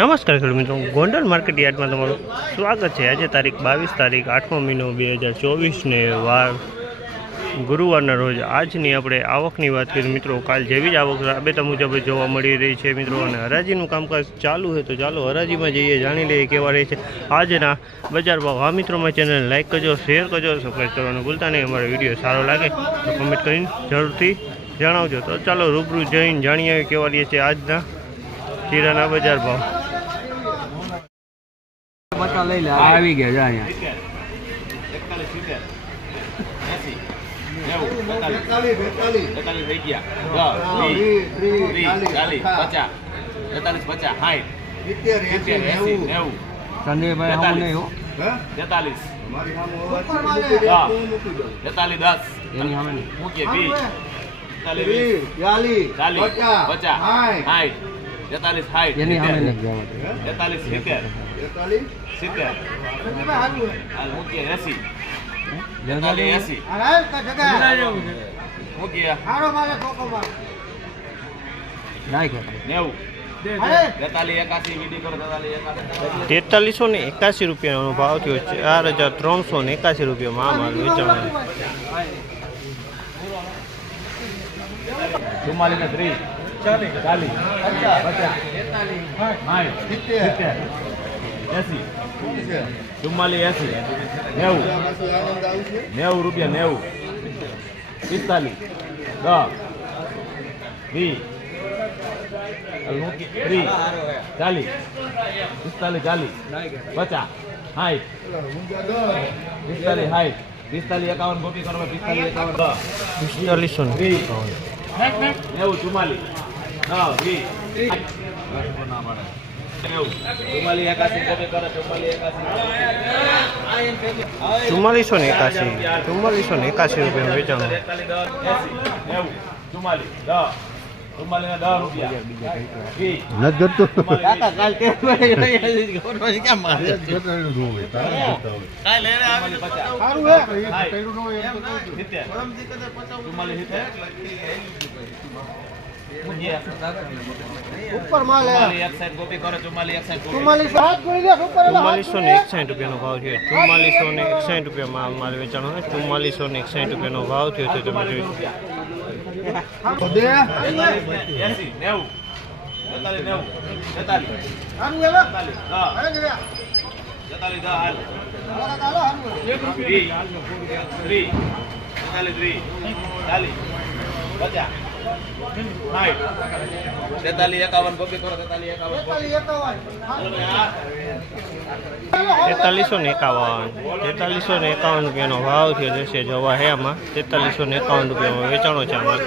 નમસ્કાર ખેડૂત મિત્રો, ગોંડલ માર્કેટ યાર્ડમાં તમારું સ્વાગત છે। આજે તારીખ 22 તારીખ 8મો મહિનો 2024 ને વાર ગુરુવારના રોજ આજની આપણે આવકની વાત કરીએ મિત્રો। કાલ જેવી જ આવક રાબેતા મુજબ જોવા મળી રહી છે મિત્રો, અને હરાજીનું કામકાજ ચાલુ છે તો ચાલો હરાજીમાં જઈએ, જાણી લઈએ કેવા રહે છે આજના બજાર ભાવ। હા મિત્રો, મારી ચેનલને લાઇક કરજો, શેર કરજો, સબસ્ક્રાઈબ કરવાનું ભૂલતા નહીં। અમારો વિડીયો સારો લાગે તો કમેન્ટ કરીને જરૂરથી જણાવજો। તો ચાલો રૂબરૂ જઈને જાણીએ કેવા રહે છે આજના જીરાના બજાર ભાવ। આવી ગયા ₹4381 ભાવ થયો છે। 4381 રૂપિયામાં આ માલ વેચાણો। 4481 રૂપિયા વેચાણો। ₹4461 ભાવ છે। 4461 રૂપિયામાં માલ વેચાણો। 4461 રૂપિયાનો ભાવ થયો છે। તમે જોઈ ₹4351 રૂપિયાનો ભાવ થયો છે। જવા હે આમાં ₹4351 રૂપિયામાં વેચાણો છે આમાં।